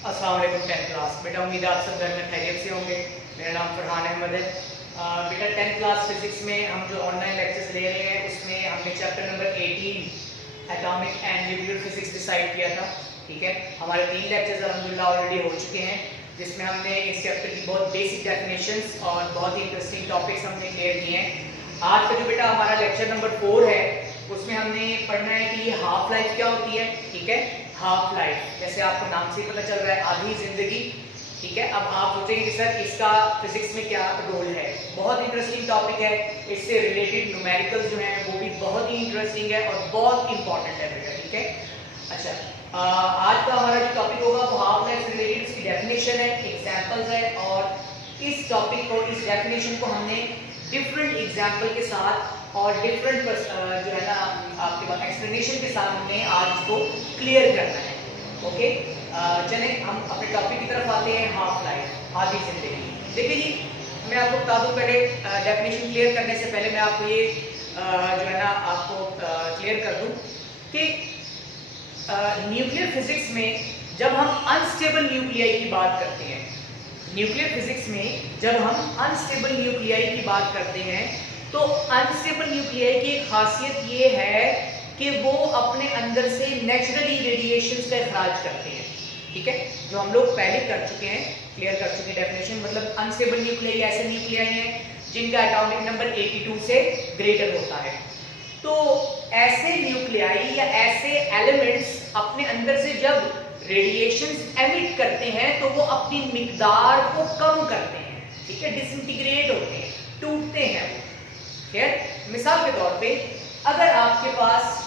अस्सलाम वालेकुम 10th class. बेटा उम्मीद है आप सब घर में खैरियत से होंगे। मेरा नाम फरहान अहमद है। बेटा 10th क्लास फिजिक्स में हम जो ऑनलाइन लेक्चर्स ले रहे हैं उसमें हमने chapter number 18 atomic and nuclear physics decide किया था। ठीक है, हमारे 3 लेक्चर्स अल्हम्दुलिल्लाह ऑलरेडी हो चुके हैं जिसमें हमने इस चैप्टर की बहुत बेसिक डेफिनेशंस और बहुत ही इंटरेस्टिंग टॉपिक्स हमने क्लियर किए हैं। आज का जो बेटा हमारा लेक्चर नंबर 4 है उसमें हमने पढ़ना है कि हाफ लाइफ क्या होती है। ठीक है, हाफ लाइफ जैसे आपको नाम से पता चल रहा है आधी जिंदगी। ठीक है, अब आप सोचेंगे कि सर इसका फिजिक्स में क्या रोल है। बहुत इंटरेस्टिंग टॉपिक है, इससे रिलेटेड न्यूमेरिकल्स जो हैं वो भी बहुत ही इंटरेस्टिंग है और बहुत इंपॉर्टेंट है बेटा। ठीक है, अच्छा आज का हमारा जो टॉपिक होगा वो हाफ लाइफ से रिलेटेड इसकी डेफिनेशन है, एग्जांपल्स है और इस टॉपिक को, इस डेफिनेशन को हमने डिफरेंट एग्जांपल के साथ और डिफरेंट जो है ना आपके पास एक्सप्लेनेशन के साथ हमने आज इसको क्लियर करना है। ओके, चलें हम अपने टॉपिक की तरफ आते हैं। हाफ लाइफ, आधी जिंदगी। देखिए जी, मैं आपको बता दूं, पहले डेफिनेशन क्लियर करने से पहले मैं आपको ये जो है ना आपको क्लियर कर दूं कि न्यूक्लियर फिजिक्स में जब हम अनस्टेबल न्यूक्लियाई की बात करते हैं, न्यूक्लियर फिजिक्स में जब हम अनस्टेबल न्यूक्लियाई की बात करते हैं तो अनस्टेबल न्यूक्लियाई की एक खासियत ये है कि वो अपने अंदर से नेचुरली रेडिएशंस का इखराज करते हैं। ठीक है, जो हम लोग पहले कर चुके हैं, क्लियर कर चुके हैं डेफिनेशन। मतलब अनस्टेबल न्यूक्लियाई ऐसे न्यूक्लियाई हैं जिनका एटॉमिक नंबर 82 से ग्रेटर होता है। तो ऐसे न्यूक्लियाई या ऐसे एलिमेंट्स अपने अंदर से जब रेडिएशंस एमिट करते हैं तो वो अपनी मिकदार को कम करते हैं। ठीक है, डिसइंटीग्रेट होते हैं, टूटते हैं वो। मिसाल के तौर पे अगर आपके पास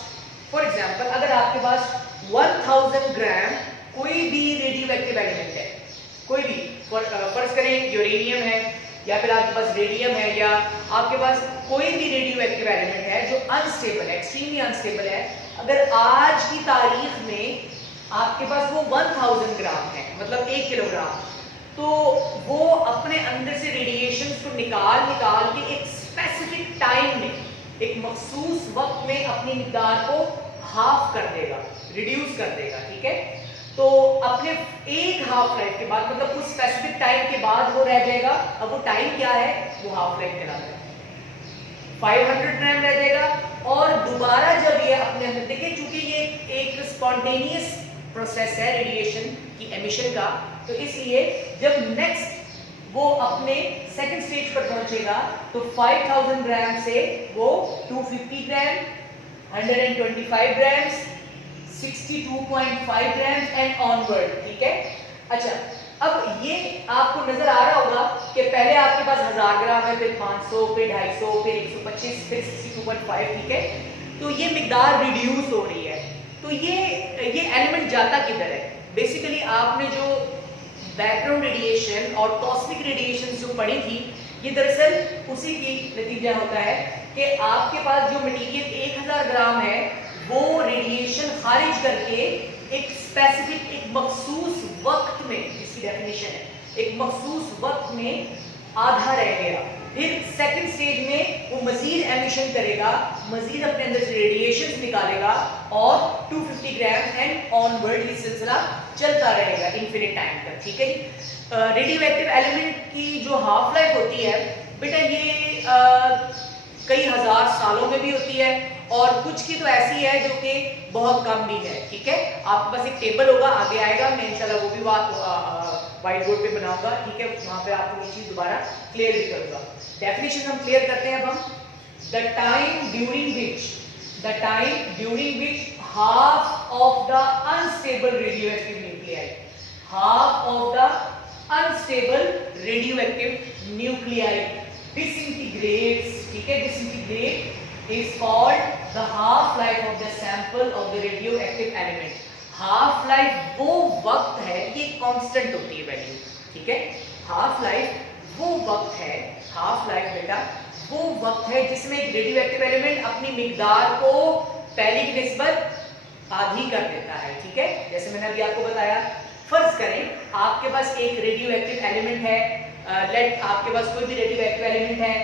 फॉर एग्जांपल अगर आपके पास 1000 ग्राम कोई भी रेडियोएक्टिव एलिमेंट है, कोई भी फर्ज करें यूरेनियम है या फिर आपके पास रेडियम है या आपके पास कोई भी रेडियोएक्टिव एलिमेंट है जो अनस्टेबल है, एक्सट्रीमली अनस्टेबल है, अगर आज की तारीख में आपके पास वो 1000 ग्राम है, मतलब 1 किलोग्राम, तो वो अपने अंदर से रेडिएशन को निकाल के एक स्पेसिफिक टाइम में, एक मखसूस वक्त में अपनी मिकदार को हाफ कर देगा, रिड्यूस कर देगा। ठीक है, तो अपने एक हाफ लाइफ के बाद, मतलब उस स्पेसिफिक टाइम के बाद वो रह जाएगा। अब वो टाइम क्या है, वो हाफ लाइफ कहलाता है। 500 ग्राम रह जाएगा और दोबारा जब ये अपने अंदर, देखिए चूंकि ये एक स्पॉन्टेनियस प्रोसेस है रेडिएशन की एमिशन का, तो इसलिए जब नेक्स्ट वो अपने सेकंड स्टेज पर पहुंचेगा तो 5000 ग्राम से वो 250 ग्राम, 125 ग्राम, 62.5 ग्राम एंड ऑनवर्ड। ठीक है, अच्छा अब ये आपको नजर आ रहा होगा कि पहले आपके पास 1000 ग्राम है, फिर 500, फिर 250, फिर 125, फिर 62.5। ठीक है, तो ये मिकदार रिड्यूस हो रही है। तो ये एलिमेंट जाता किधर है? बेसिकली आपने जो बैकग्राउंड रेडिएशन और कॉस्मिक रेडिएशन जो पढ़ी थी, ये दरअसल उसी की नतीजा होता है कि आपके पास जो मटेरियल 1000 ग्राम है वो रेडिएशन खारिज करके एक स्पेसिफिक, एक मखसूस वक्त में, जिसकी डेफिनेशन है एक मखसूस वक्त में आधा रह गया, फिर सेकंड स्टेज में वो मजीद एमिशन करेगा, मजीद अपने अंदर से रेडिएशन निकालेगा और 250 ग्राम एंड ऑनवर्ड ये सिलसिला चलता रहेगा इनफिनिट टाइम तक। ठीक है, रेडियोएक्टिव एलिमेंट की जो हाफ लाइफ होती है बेटा, ये कई हजार सालों में भी होती है और कुछ की तो ऐसी है जो कि बहुत कम भी है। ठीक है, आपके पास एक टेबल होगा, आगे आएगा, मैं इंशाल्लाह वो भी व्हाइट बोर्ड पे बनाऊंगा। ठीक है, वहां पे आपको ये चीज दोबारा क्लियर भी करूंगा। डेफिनेशन हम क्लियर करते हैं अब हम। The time during which half of the unstable radioactive nuclei, half of the unstable radioactive nuclei disintegrates. ठीक है, disintegrate is called the half life of the sample of the radioactive element. Half life वो वक्त है, ये constant होती है value. ठीक है, हाफ लाइफ वो वक्त है, हाफ लाइफ बेटा वो वक्त है जिसमें रेडियोएक्टिव एलिमेंट अपनी मिकदार को पहले की निस्बत आधी कर देता है। ठीक है, जैसे मैंने अभी आपको बताया, फर्ज करें आपके पास एक रेडियोएक्टिव एलिमेंट है, लेट आपके पास कोई भी रेडियोएक्टिव एलिमेंट है,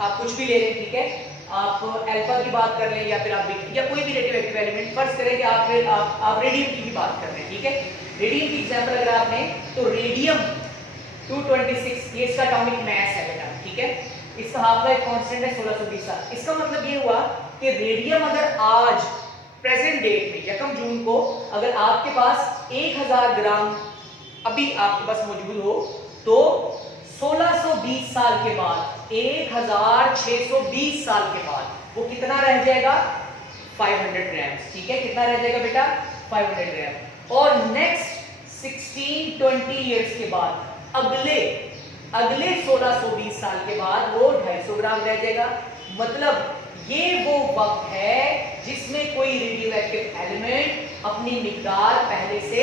आप कुछ भी ले लें। ठीक है, आप अल्फा की बात कर लें या फिर आप बीटा या कोई भी रेडियोएक्टिव एलिमेंट, फर्ज करें कि आप रेडियम की भी बात कर रहे हैं। ठीक है, रेडियम की एग्जांपल अगर आपने तो रेडियम 226 ये इसका एटॉमिक मास है बेटा, ठीक है। इसका हाफ लाइफ कांस्टेंट है 1620 साल। इसका मतलब ये हुआ कि रेडियम अगर आज प्रेजेंट डेट में यकम जून को अगर आपके पास 1000 ग्राम अभी आपके पास मौजूद हो तो 1620 साल के बाद 1620 साल के बाद वो कितना रह जाएगा 500 ग्राम, ठीक है। कितना रह जाएगा बेटा 500 ग्राम। और नेक्स्ट 16-20 इयर्स के बाद अगले 1620 साल के बाद वो 250 ग्राम रह जाएगा। मतलब ये वो वक्त है जिसमें कोई रेडियो एक्टिव एलिमेंट अपनी मिकदार पहले से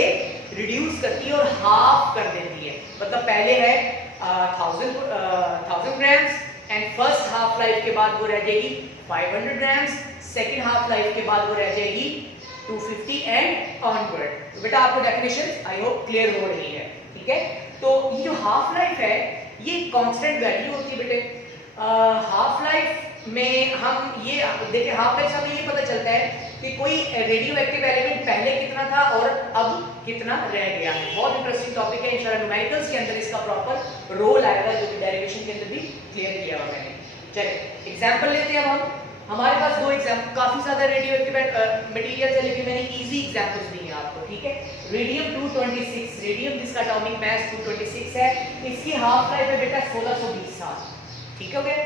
रिड्यूस करती है और हाफ कर देती है। मतलब पहले है 1000 grams and first half life के बाद वो रह जाएगी 500 ग्राम्स, सेकेंड हाफ लाइफ के बाद वो रह जाएगी 250 एंड ऑनवर्ड। तो बेटा आपको डेफिनेशन आई होप क्लियर हो रही है, ठीक है। तो ये जो हाफ लाइफ है ये कांस्टेंट वैल्यू होती है बेटे। हाफ लाइफ में हम ये देखिए हाफ लाइफ से हमें ये पता चलता है कि कोई रेडियो एक्टिव एलिमेंट पहले कितना था और अब कितना रह गया है। बहुत इंटरेस्टिंग टॉपिक है, इंशाल्लाह न्यूमेरिकल्स के अंदर इसका प्रॉपर रोल आएगा जो कि डेरिवेशन के अंदर भी क्लियर किया हुआ मैंने। चलिए एग्जांपल लेते हैं अब हम। हमारे पास दो एग्जांपल, काफी ज्यादा रेडियो एक्टिव मटेरियल है लेकिन मैंने इजी एग्जांपल्स दिए हैं आपको, ठीक है। रेडियम 226, रेडियम जिसका एटॉमिक मास 226 है, इसकी हाफ लाइफ है बेटा 1620 साल, ठीक है।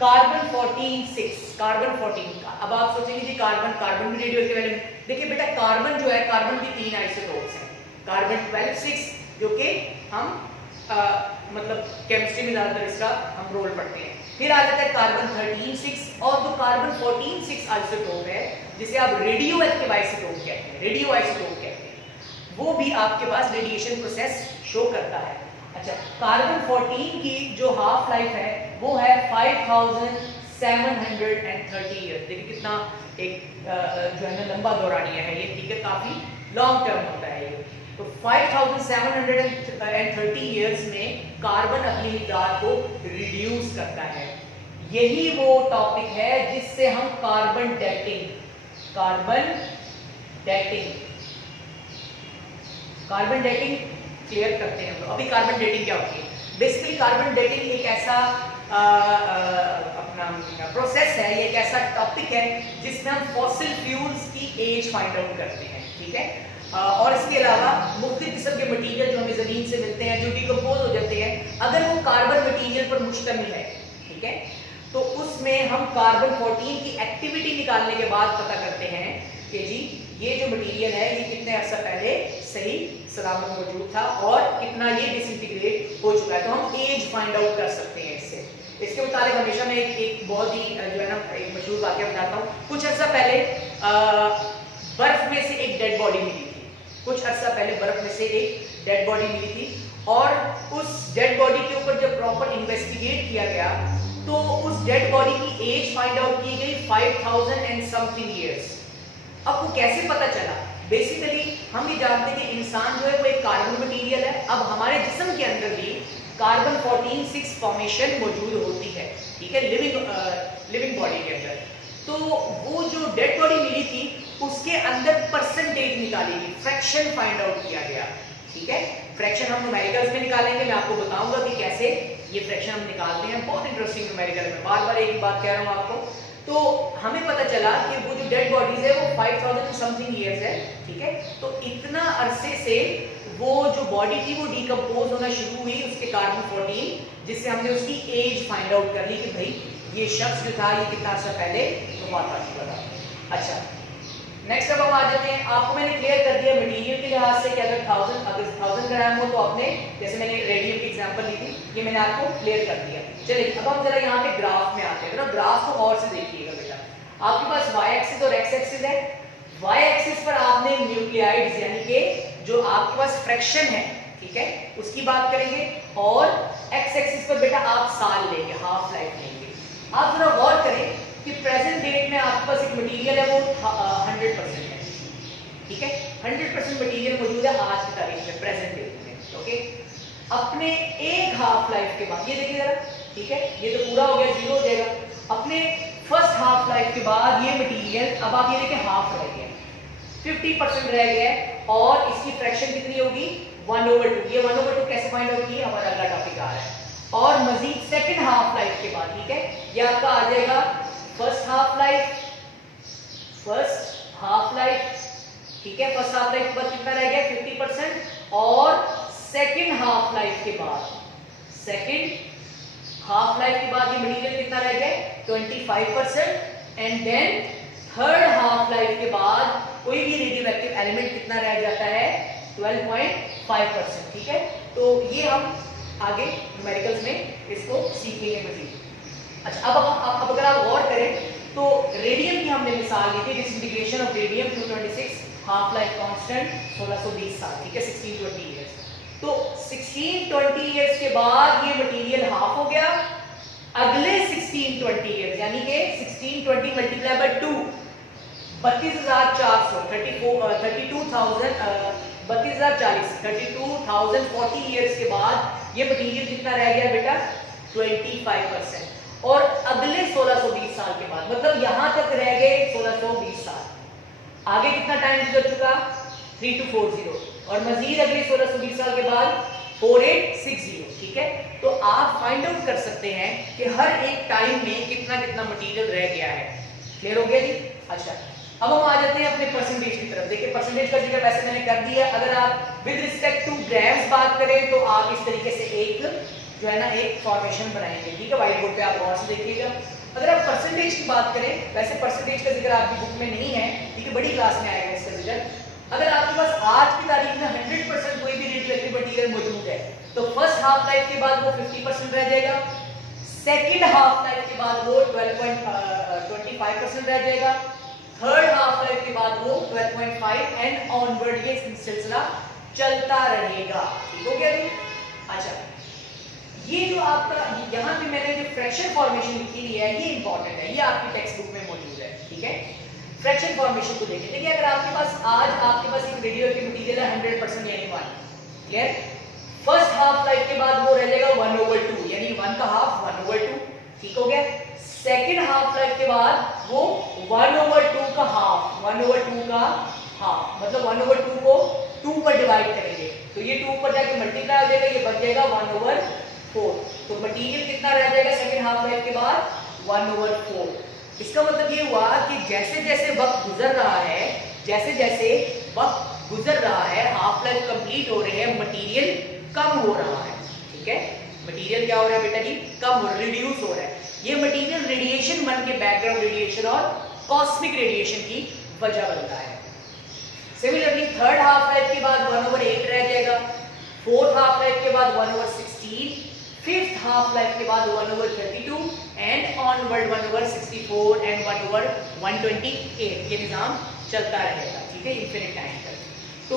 कार्बन 14 कार्बन 14 अब आप सोचेंगे जी कार्बन भी रेडियो एक्टिव एलिमेंट। देखिए बेटा कार्बन जो है, कार्बन की 3 आइसोटोप्स हैं। कार्बन 12 जो कि हम मतलब केमिस्ट्री में ज्यादातर इसका हम रोल पढ़ते हैं। फिर आ जाता है कार्बन 13 और जो कार्बन 14 आइसोटोप है जिसे आप रेडियो एक्टिव आइसोटोप कहते हैं, रेडियो आइसोटोप कहते हैं, वो भी आपके पास रेडिएशन प्रोसेस शो करता है। अच्छा, कार्बन 14 की जो हाफ लाइफ है वो है 5730 ईयर। देखिए कितना एक जो है ना लंबा दौरानिया है ये, ठीक है, काफी लॉन्ग टर्म होता है ये। तो 5730 इयर्स में कार्बन अपनी मिकदार को रिड्यूस करता है। यही वो टॉपिक है जिससे हम कार्बन डेटिंग क्लियर करते हैं। तो अभी कार्बन डेटिंग क्या होती है? बेसिकली कार्बन डेटिंग एक ऐसा अपना प्रोसेस है, ये एक ऐसा टॉपिक है जिसमें हम फॉसिल फ्यूल्स की एज फाइंड आउट करते हैं, ठीक है। और इसके अलावा मुख्तलिफ किस्म के मटीरियल जो हमें जमीन से मिलते हैं, जो डिकम्पोज हो जाते हैं, अगर वो कार्बन मटीरियल पर मुश्तमिल है, ठीक है, तो उसमें हम कार्बन 14 की एक्टिविटी निकालने के बाद पता करते हैं कि जी ये जो मटीरियल है ये कितने अर्सा पहले सही सलामत मौजूद था और कितना ये डिसइंटीग्रेट हो चुका है। तो हम एज फाइंड आउट कर सकते हैं इससे। इसके मुताबिक हमेशा मैं एक बहुत ही जो है ना एक मशहूर वाक़या बताता हूँ। कुछ अर्सा पहले बर्फ में से एक डेड बॉडी मिली थी, कुछ अर्सा पहले बर्फ में से एक डेड बॉडी मिली थी और उस डेड बॉडी के ऊपर जब प्रॉपर इन्वेस्टिगेट किया गया तो उस डेड बॉडी की एज फाइंड आउट की गई 5000 एंड समथिंग इयर्स। अब वो कैसे पता चला? बेसिकली हम ये जानते हैं कि इंसान जो है वो एक कार्बन मटीरियल है। अब हमारे जिस्म के अंदर भी कार्बन 14 फॉर्मेशन मौजूद होती है, ठीक है, लिविंग बॉडी के अंदर। तो वो जो डेड बॉडी मिली थी उसके अंदर परसेंटेज निकाली गई, फ्रैक्शन फाइंड आउट किया गया, ठीक है। फ्रैक्शन हम न्यूमेरिकल्स में निकालेंगे, मैं आपको बताऊंगा कि कैसे ये फ्रैक्शन हम निकालते हैं। बहुत इंटरेस्टिंग न्यूमेरिकल है, मैं बार-बार एक ही बात कह रहा हूँ आपको। तो हमें पता चला कि वो जो डेड बॉडीज है वो 5000 समथिंग इयर्स है, ठीक है। तो इतना अरसे से वो जो बॉडी थी वो डिकम्पोज होना शुरू हुई उसके कार्बन 14, जिससे हमने उसकी एज फाइंड आउट कर ली कि भाई ये शख्स जो था ये कितना अर्सा पहले वफात पा चुका था। अच्छा, नेक्स्ट अब हम आ जाते हैं। आपको मैंने क्लियर कर दिया मटेरियल के लिहाज से कि अगर 1000 ग्राम हो तो आपने, जैसे मैंने रेडियम की एग्जांपल ली थी, ये मैंने आपको क्लियर कर दिया। चलिए अब हम जरा यहाँ पे ग्राफ में आते हैं। ना ग्राफ को और से देखिएगा बेटा, आपके पास y एक्सिस और x एक्सिस है। y एक्सिस पर आपने न्यूक्लियाइड्स यानी कि जो आपके पास फ्रैक्शन है, ठीक है, उसकी बात करेंगे और x एक्सिस पर बेटा आप साल लेंगे, हाफ लाइफ लेंगे। आप जरा गौर करें कि प्रेजेंट डेट में आपके पास एक मटेरियल है वो 100% है, ठीक है, 100% मटेरियल मौजूद है आज की तारीख में, प्रेजेंट डेट में, ओके। अपने एक हाफ लाइफ के बाद ये देखिए जरा, ठीक है, ये तो पूरा हो गया, जीरो हो जाएगा। अपने फर्स्ट हाफ लाइफ के बाद ये मटेरियल, अब आप ये देखिए हाफ रह गया, 50% रह गया है और इसकी फ्रैक्शन कितनी होगी 1/2। ये 1/2 कैसे फाइंड आउट की हमारा अगला टॉपिक आ रहा है। और मजीद सेकंड हाफ लाइफ के बाद, ठीक है, ये आपका आ जाएगा फर्स्ट हाफ लाइफ, ठीक है, फर्स्ट हाफ लाइफ के बाद कितना रह गया 50% और सेकंड हाफ लाइफ के बाद, सेकंड हाफ लाइफ के बाद ये मटेरियल कितना रह गया 25% and then third half life के बाद कोई भी रेडियोएक्टिव एलिमेंट कितना रह जाता है 12.5%, ठीक है। तो ये हम आगे न्यूमेरिकल्स में इसको सीखेंगे मजीद। अच्छा, अब अगर आप गौर करें तो रेडियम की हमने मिसाल ली थी, disintegration of radium 226, half life constant 1620 साल, ठीक है, 1620 इयर्स। तो 1620 इयर्स के बाद ये मटेरियल हाफ हो गया, अगले 1620 इयर्स यानी कि 1620 मल्टीप्लाई बाय 2 32,040 इयर्स के बाद ये मटेरियल कितना रह गया बेटा 25%। और अगले 1620 साल के बाद, मतलब यहां तक रह गए 1620 साल, आगे कितना टाइम गुजर चुका 3240 और मजीद अगले 1620 साल के बाद 4860, ठीक है। तो आप फाइंड आउट कर सकते हैं कि हर एक टाइम में कितना कितना मटेरियल रह गया है। क्लियर हो गया जी? अच्छा, अब हम आ जाते हैं अपने परसेंटेज की तरफ। देखिए परसेंटेज का जिक्र वैसे मैंने कर दिया। अगर आप विद रिस्पेक्ट टू ग्राम्स बात करें तो आप इस तरीके से एक जो है ना एक फॉर्मेशन बनाएंगे, ठीक है, व्हाइट बोर्ड पे आप गौर से देखिएगा। अगर आप परसेंटेज की बात करें, वैसे परसेंटेज का जिक्र आपकी बुक में नहीं है, ठीक है, बड़ी क्लास में आएगा इसका जिक्र। अगर आपके पास आज की तारीख में 100% कोई भी रेडियोएक्टिव मटेरियल मौजूद है तो फर्स्ट हाफ लाइफ के बाद वो 50% रह जाएगा, सेकेंड हाफ लाइफ के बाद वो 12.25% रह जाएगा, थर्ड हाफ लाइफ के बाद वो 12.5 एंड ऑनवर्ड ये सिलसिला चलता रहेगा। ठीक हो गया जी? अच्छा, ये जो आपका यहाँ पे मैंने जो फ्रैक्शन फॉर्मेशन लिखी है ये इंपॉर्टेंट है, ये आपकी टेक्स्ट बुक में मौजूद है, ठीक है। फ्रैक्शन फॉर्मेशन को देखें। देखिए अगर आपके पास आज आपके पास एक रेडियोएक्टिव मटेरियल है 100% यानी 1, क्लियर, फर्स्ट हाफ लाइफ के बाद वो रह जाएगा 1/2 यानी 1 का हाफ 1/2, ठीक हो गया। सेकेंड हाफ लाइफ के बाद वो 1/2 का हाफ, 1/2 का हाफ, मतलब 1/2 को 2 पर डिवाइड करेंगे तो ये 2 पर जाके मल्टीप्लाई हो जाएगा, ये बन जाएगा 1/4। तो मटेरियल कितना रह जाएगा सेकेंड हाफ लाइफ के बाद 1/4। इसका मतलब ये हुआ कि जैसे जैसे वक्त गुजर रहा है, जैसे जैसे वक्त गुजर रहा है, हाफ लाइफ कंप्लीट हो रहे हैं, मटेरियल कम हो रहा है, ठीक है। मटेरियल क्या हो रहा है बेटा जी? कम हो, रिड्यूस हो रहा है। ये मटेरियल रेडिएशन बन के बैकग्राउंड रेडिएशन और कॉस्मिक रेडिएशन की वजह बनता है। सिमिलरली थर्ड हाफ लाइफ के बाद 1/8 रह जाएगा, फोर्थ हाफ लाइफ के बाद 1/16, फिफ्थ हाफ लाइफ के बाद 1/32 एंड ऑनवर्ड 1/64 एंड 1/128। ये निजाम चलता रहेगा, ठीक है, इन्फिनिट टाइम तक। तो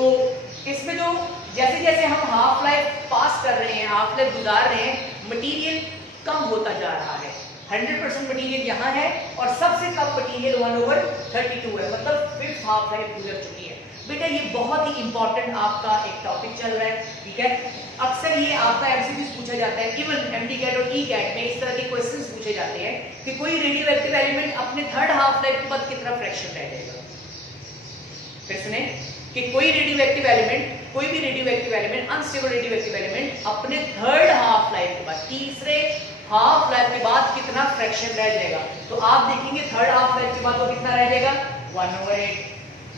इसमें जो जैसे जैसे हम हाफ लाइफ पास कर रहे हैं, हाफ लाइफ गुजार रहे हैं, मटेरियल कम होता जा रहा है। 100% मटेरियल यहाँ है और सबसे कम मटेरियल 1/32 है, मतलब फिफ्थ हाफ लाइफ गुजर चुकी है। बेटा ये बहुत ही इंपॉर्टेंट आपका एक टॉपिक चल रहा है, ठीक है। अक्सर ये आपका एमसीक्यूज पूछा जाता है, इवन एमडीकैट और ईकैट में इस तरह के क्वेश्चंस पूछे जाते हैं कि कोई रेडियोएक्टिव एलिमेंट अपने थर्ड हाफ लाइफ के बाद कितना फ्रैक्शन रह जाएगा। फिर सुने कि कोई रेडियोएक्टिव एलिमेंट, कोई भी radioactive element, unstable radioactive element अपने थर्ड हाफ लाइफ के बाद, तीसरे हाफ लाइफ के बाद कितना फ्रैक्शन रह जाएगा। तो आप देखेंगे थर्ड हाफ लाइफ के बाद वो कितना रह जाएगा 1/8,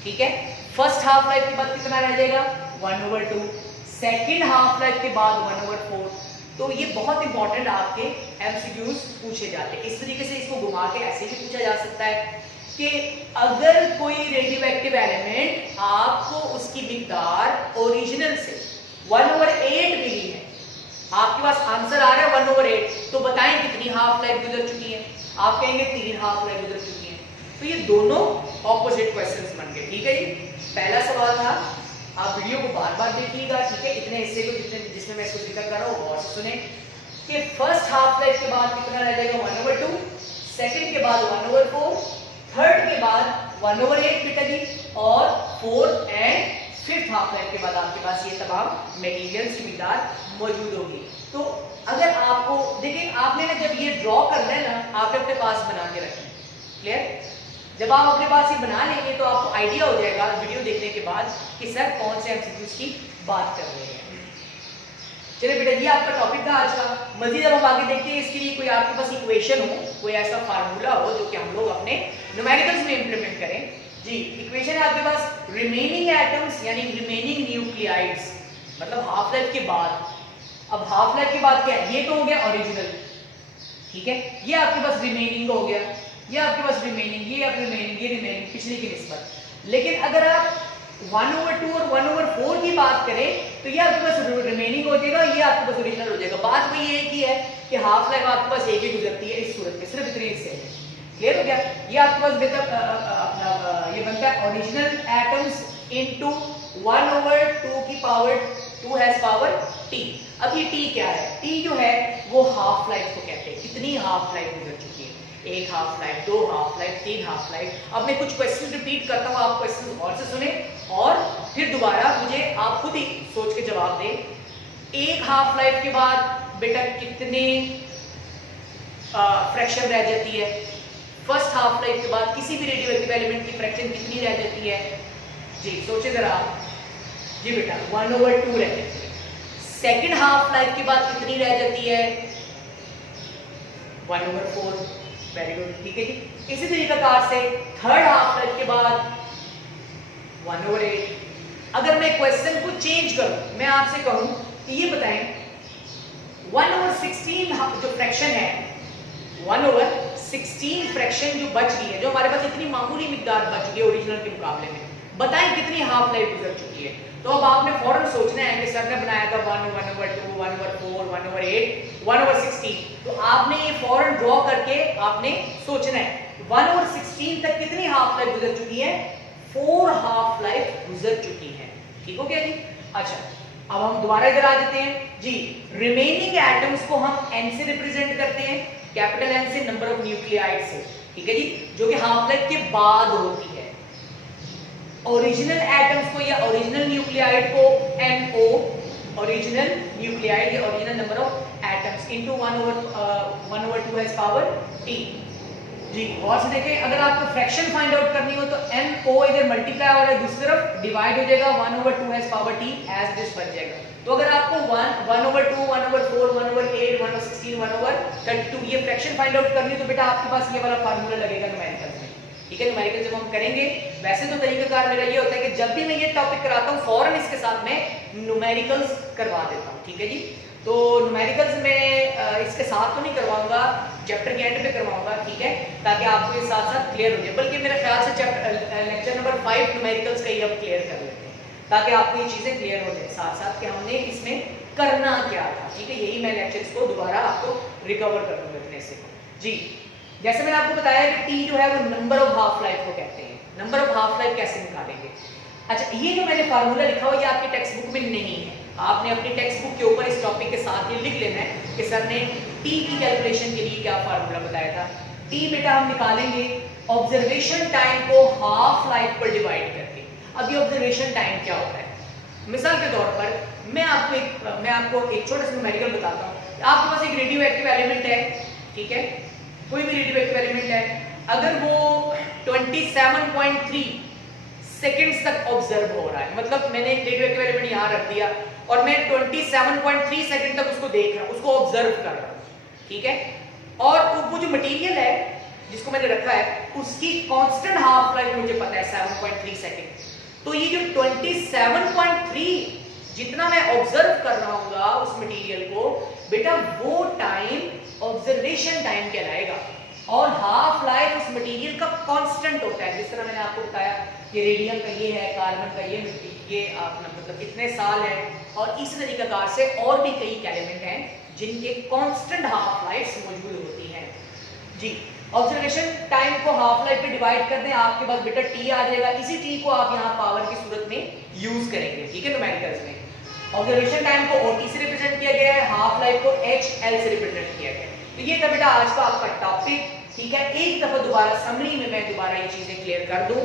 ठीक है। फर्स्ट हाफ लाइफ के बाद कितना रह जाएगा 1/2, सेकेंड हाफ लाइफ के बाद 1/4। तो ये बहुत इंपॉर्टेंट आपके एमसीक्यूज पूछे जाते हैं। इस तरीके से इसको घुमा के ऐसे भी पूछा जा सकता है कि अगर कोई रेडियोएक्टिव एलिमेंट आपको उसकी मिकदार ओरिजिनल से 1/8 मिली है, आपके पास आंसर आ रहा है 1/8, तो बताएं कितनी हाफ लाइफ गुजर चुकी है। आप कहेंगे 3 हाफ लाइफ गुजर चुकी है। तो ये दोनों ऑपोजिट क्वेश्चंस बन गए, ठीक है जी। पहला सवाल था, आप वीडियो को बार बार देखिएगा, ठीक है, इतने हिस्से को जिसमें मैं इसको जिक्र कर रहा हूँ गौर से सुने कि फर्स्ट हाफ लाइफ के बाद कितना रह जाएगा 1/2, सेकंड के बाद 1/4, थर्ड के बाद 1/8 बेटा जी, और fourth and fifth half life के बाद आपके पास ये तमाम मटेरियल्स की मिकदार मौजूद होगी। तो अगर आपको देखिए, आपने ना जब ये ड्रॉ करना है ना, आप अपने पास बना के रखें, क्लियर। जब आप अपने पास ये बना लेंगे तो आपको आइडिया हो जाएगा वीडियो देखने के बाद कि सर कौन से एमसीक्यूज की बात कर रहे हैं। चलिए बेटा, ये आपका टॉपिक था आज का। मजीद अब हम आगे देखते हैं, इसके लिए कोई आपके पास इक्वेशन हो, कोई ऐसा फार्मूला हो जो कि हम लोग अपने न्यूमेरिकल्स में इंप्लीमेंट करें। जी, इक्वेशन है आपके पास रिमेनिंग एटम्स यानी रिमेनिंग न्यूक्लियाइड्स, मतलब हाफ लाइफ के बाद। अब हाफ लाइफ के बाद क्या है, ये तो हो गया ओरिजिनल, ठीक है, ये आपके पास रिमेनिंग हो गया, ये आपके पास रिमेनिंग, ये आप रिमेनिंग, ये रिमेनिंग पिछले की निस्बत। लेकिन अगर आप 1/2 और 1/4 की बात करें तो ये आपके पास रिमेनिंग हो जाएगा, ये आपके पास ओरिजिनल हो जाएगा। बात वही एक ही है कि हाफ लाइफ आपके पास एक ही गुजरती है इस सूरत में, सिर्फ इतनी से है। क्लियर हो गया? ये आपके पास बेहतर ये बनता है ओरिजिनल एटम्स इनटू 1/2 की पावर 2 हैज पावर t। अब ये t क्या है? t जो है वो हाफ लाइफ को कहते हैं, कितनी हाफ लाइफ गुजर चुकी है, एक half life, 2 half life, 3 half life. अब मैं कुछ क्वेश्चन रिपीट करता हूँ, आप क्वेश्चन और से सुने और फिर दोबारा मुझे आप खुद ही सोच के जवाब दें। एक हाफ लाइफ के बाद बेटा कितने फ्रैक्शन रह जाती है? फर्स्ट हाफ लाइफ के बाद किसी भी रेडियोएक्टिव एलिमेंट की फ्रैक्शन कितनी रह जाती है? जी सोचे जरा आप। जी बेटा 1/2 रह जाती है। सेकेंड हाफ लाइफ के बाद कितनी रह जाती है? 1/4। वेरी गुड, ठीक है जी। इसी तरीके से थर्ड हाफ लाइफ के बाद 1/8। अगर मैं क्वेश्चन को चेंज करूं, मैं आपसे कहूं कि ये बताएं 1/16 जो फ्रैक्शन है, 1/16 फ्रैक्शन जो बच गई है, जो हमारे पास इतनी मामूली मिकदार बच गई है ओरिजिनल के मुकाबले में, बताएं कितनी हाफ लाइफ गुजर चुकी है। तो अब आपने फौरन सोचना है कि सर ने बनाया था 1/2, 1/4, 1/8, 1/16, तो आपने ये फौरन ड्रॉ करके आपने सोचना है 1/16 तक कितनी हाफ लाइफ गुजर चुकी है? 4 हाफ लाइफ गुजर चुकी है। ठीक हो गया जी? अच्छा, अब हम दोबारा इधर आ जाते हैं जी। रिमेनिंग एटम्स को हम n से रिप्रेजेंट करते हैं, कैपिटल N से, नंबर ऑफ न्यूक्लियाइड से, ठीक है जी, जो कि हाफ लाइफ के बाद होती है। ओरिजिनल एटम्स को या ओरिजिनल न्यूक्लियाइड को NO, ओरिजिनल न्यूक्लियाइड या original number of atoms into 1/2 has power t। जी और से देखें, अगर आपको फ्रैक्शन फाइंड आउट करनी हो तो NO इधर मल्टीप्लाई हो रहा है, दूसरी तरफ डिवाइड हो जाएगा, 1/2 has power t as this बन जाएगा। तो अगर आपको 1/2, 1/4, 1/8, 1/16, 1/32 ये फ्रैक्शन फाइंड आउट करनी है तो बेटा आपके पास ये वाला फार्मूला लगेगा न्यूमेरिकल्स में, ठीक है। न्यूमेरिकल जब हम करेंगे, वैसे तो तरीकाकार मेरा ये होता है कि जब भी मैं ये टॉपिक कराता हूँ फौरन इसके साथ मैं न्यूमेरिकल्स करवा देता हूँ, ठीक है जी। तो न्यूमेरिकल्स में इसके साथ तो नहीं करवाऊंगा, चैप्टर के एंड पे करवाऊंगा, ठीक है, ताकि आपको ये साथ साथ क्लियर हो जाए। बल्कि मेरे ख्याल से लेक्चर नंबर 5 न्यूमेरिकल्स का ही अब क्लियर कर लेते हैं, ताकि आपको ये चीजें क्लियर हो जाए साथ साथ कि हमने इसमें करना क्या था, ठीक है। यही मैं लेक्चर्स को दोबारा आपको रिकवर कर दूंगा इतने से जी। जैसे मैंने आपको बताया कि टी जो है वो नंबर ऑफ हाफ लाइफ को कहते हैं। नंबर ऑफ हाफ लाइफ कैसे निकालेंगे? अच्छा, ये जो मैंने फार्मूला लिखा हुआ ये आपकी टेक्स्ट बुक में नहीं है, आपने अपनी टेक्स्ट बुक के ऊपर इस टॉपिक के साथ ये लिख लेना है कि सर ने टी की कैलकुलेशन के लिए क्या फार्मूला बताया था। टी बेटा हम निकालेंगे ऑब्जर्वेशन टाइम को हाफ लाइफ पर डिवाइड करके। अब ये ऑब्जर्वेशन टाइम क्या होता है? मिसाल के तौर पर मैं आपको एक छोटा सा न्यूमेरिकल बताता हूँ। आपके पास एक रेडियो एक्टिव एलिमेंट है, ठीक है, कोई भी रेडियो एक्टिव एलिमेंट है, अगर वो 27.3 सेकंड्स तक ऑब्जर्व हो रहा है, मतलब मैंने एक रेडियो एक्टिव एलिमेंट यहाँ रख दिया और मैं 27.3 सेकंड तक उसको देख रहा हूँ, उसको ऑब्जर्व कर रहा हूँ, ठीक है। और वो जो मटेरियल है जिसको मैंने रखा है उसकी कांस्टेंट हाफ लाइफ मुझे पता है 7.3 सेकंड। तो ये जो 27.3 जितना मैं ऑब्जर्व कर रहा हूँ उस मटेरियल को, बेटा वो टाइम ऑब्जर्वेशन टाइम कहलाएगा और हाफ लाइफ उस मटेरियल का कांस्टेंट होता है। जिस तरह मैंने आपको बताया ये रेडियम का ये है, कार्बन का ये आपका मतलब इतने साल है, और इसी तरीके से और भी कई एलिमेंट हैं जिनके कांस्टेंट हाफ लाइफ मौजूद होती हैं जी। ऑब्जर्वेशन टाइम को हाफ लाइफ पे डिवाइड कर दें, आपके पास बेटा टी आ जाएगा। इसी टी को आप यहाँ पावर की सूरत में यूज करेंगे, ठीक है। न्यूमेरिकल्स में ऑब्जर्वेशन टाइम को ओटी से रिप्रेजेंट किया गया है, हाफ लाइफ को HL से रिप्रेजेंट किया गया है। तो ये था बेटा आज का आपका टॉपिक, ठीक है। एक दफा दोबारा समरी में मैं दोबारा ये चीजें क्लियर कर दूं।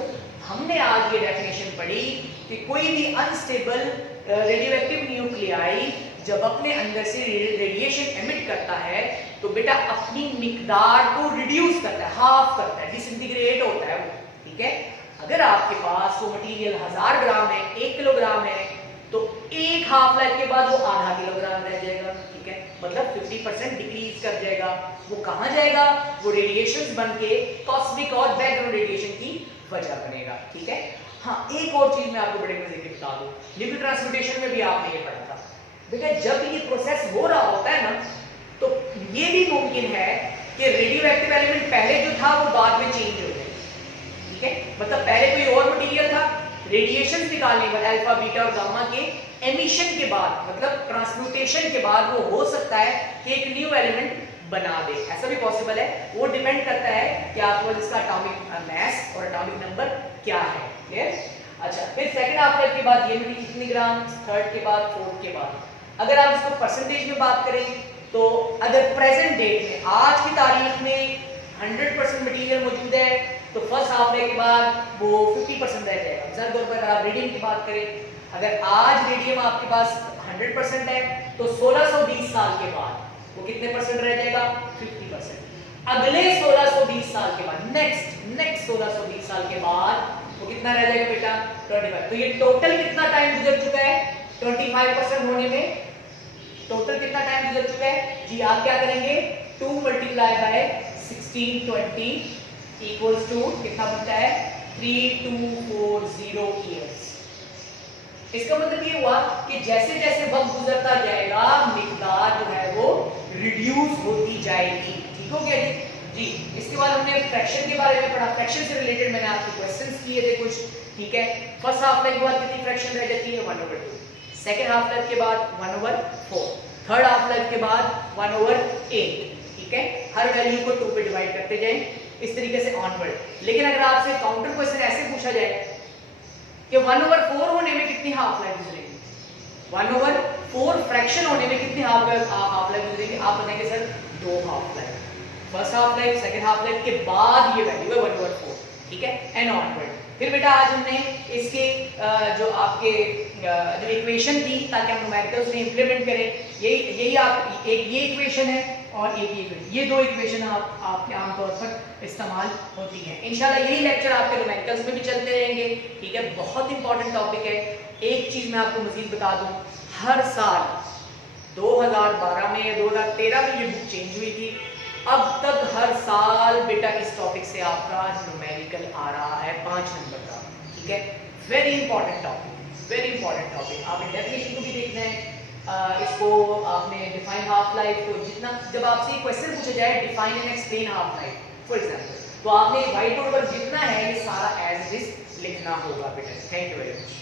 हमने आज ये डेफिनेशन पढ़ी कि कोई भी अनस्टेबल रेडियोएक्टिव न्यूक्लियाई जब अपने अंदर से रेडिएशन एमिट करता है तो बेटा अपनी मिकदार को रिड्यूस करता है, हाफ करता है, डिसइंटीग्रेट होता है वो, पास वो मटेरियल 1000 ग्राम है, 1 किलोग्राम है, तो एक हाफ लाइफ के बाद वो आधा किलोग्राम रह जाएगा, ठीक है, मतलब 50% डिक्रीज कर जाएगा। वो कहाँ जाएगा? वो रेडिएशन बन के कॉस्मिक और बैकग्राउंड रेडिएशन की वजह बनेगा, ठीक है। हाँ, एक और चीज मैं आपको बड़े मजे की बता दूं, न्यूक्लियर ट्रांसपोर्टेशन में भी आपने ये पढ़ा था बेटा, जब ये प्रोसेस हो रहा होता है ना, तो ये भी मुमकिन है कि रेडियोएक्टिव एलिमेंट पहले जो था वो बाद में चेंज हो जाए, ठीक है, मतलब पहले कोई और मटेरियल था, रेडिएशन निकालने के बाद अल्फा बीटा और गामा के एमिशन के बाद, मतलब ट्रांसम्यूटेशन के बाद वो हो सकता है कि एक न्यू एलिमेंट बना दे, ऐसा भी पॉसिबल है। वो डिपेंड करता है कि आपको इसका एटॉमिक मास और एटॉमिक नंबर क्या है, क्लियर। अच्छा, फिर सेकंड हाफ लाइफ के बाद ये मिली कितनी ग्राम, थर्ड के बाद, फोर्थ के बाद। अगर आप इसको परसेंटेज में बात करें तो अगर प्रेजेंट डेट में आज की तारीख में 100% मटेरियल मौजूद है तो फर्स्ट हाफ लाइफ के बाद वो 50% रह जाएगा। मिसाल के तौर पर अगर आप रेडियम की बात करें, अगर आज रेडियम आपके पास 100% है तो 1620 साल के बाद वो कितने परसेंट रह जाएगा? 50%। अगले 1620 साल के बाद, नेक्स्ट 1620 साल के बाद वो कितना रह जाएगा बेटा? 25। तो ये टोटल कितना टाइम गुजर चुका है 25% होने में? टोटल कितना टाइम गुजर चुका है जी? आप क्या करेंगे, 2 मल्टीप्लाई बाय 1620 इक्वल्स टू कितना बनता है? 3240 ईयर्स। इसका मतलब ये हुआ कि जैसे जैसे वक्त गुजरता जाएगा मिकदार जो है वो रिड्यूस होती जाएगी, ठीक हो गया जी। इसके बाद हमने फ्रैक्शन के बारे में पढ़ा, फ्रैक्शन से रिलेटेड मैंने आपको क्वेश्चंस किए थे कुछ, ठीक है। फर्स्ट हाफ लाइफ के बाद कितनी फ्रैक्शन रह जाती है? 1/2। सेकंड हाफ लाइफ के बाद 1/4, थर्ड हाफ लाइफ के बाद 1/8, ठीक है। हर वैल्यू को 2 पे डिवाइड करते जाएं इस तरीके से ऑनवर्ड। लेकिन अगर आपसे काउंटर क्वेश्चन ऐसे पूछा जाए कि 1/4 होने में कितनी हाफ लाइफ गुजरेगी, 1/4 फ्रैक्शन होने में कितनी हाफ लाइफ गुजरेगी, आप बताएंगे sir 2 half life. First half life, second half life के बाद ये वैल्यू है 1/4, ठीक है, एंड ऑनवर्ड। फिर बेटा आज हमने इसके जो आपके जो इक्वेशन थी ताकि हम न्यूमेरिकल्स में इंप्लीमेंट करें, यही आप एक ये इक्वेशन है और एक ये 2 इक्वेशन आपके आमतौर पर इस्तेमाल होती हैं। इंशाल्लाह यही लेक्चर आपके न्यूमेरिकल्स में भी चलते रहेंगे, ठीक है। बहुत इंपॉर्टेंट टॉपिक है। एक चीज मैं आपको मजीद बता दूं, हर साल 2012 में, 2013 में ये बुक चेंज हुई थी, अब तक हर साल बेटा इस टॉपिक से आपका न्यूमेरिकल आ रहा है 5 नंबर का, ठीक है। Very important topic. आपने डेफिनेशन को भी देखना है, इसको आपने डिफाइन हाफ लाइफ को, जितना जब आपसे क्वेश्चन पूछा जाए define and explain half life for example, तो आपने व्हाइट बोर्ड पर जितना है ये सारा एज इट इज लिखना होगा बेटा। Thank you very much.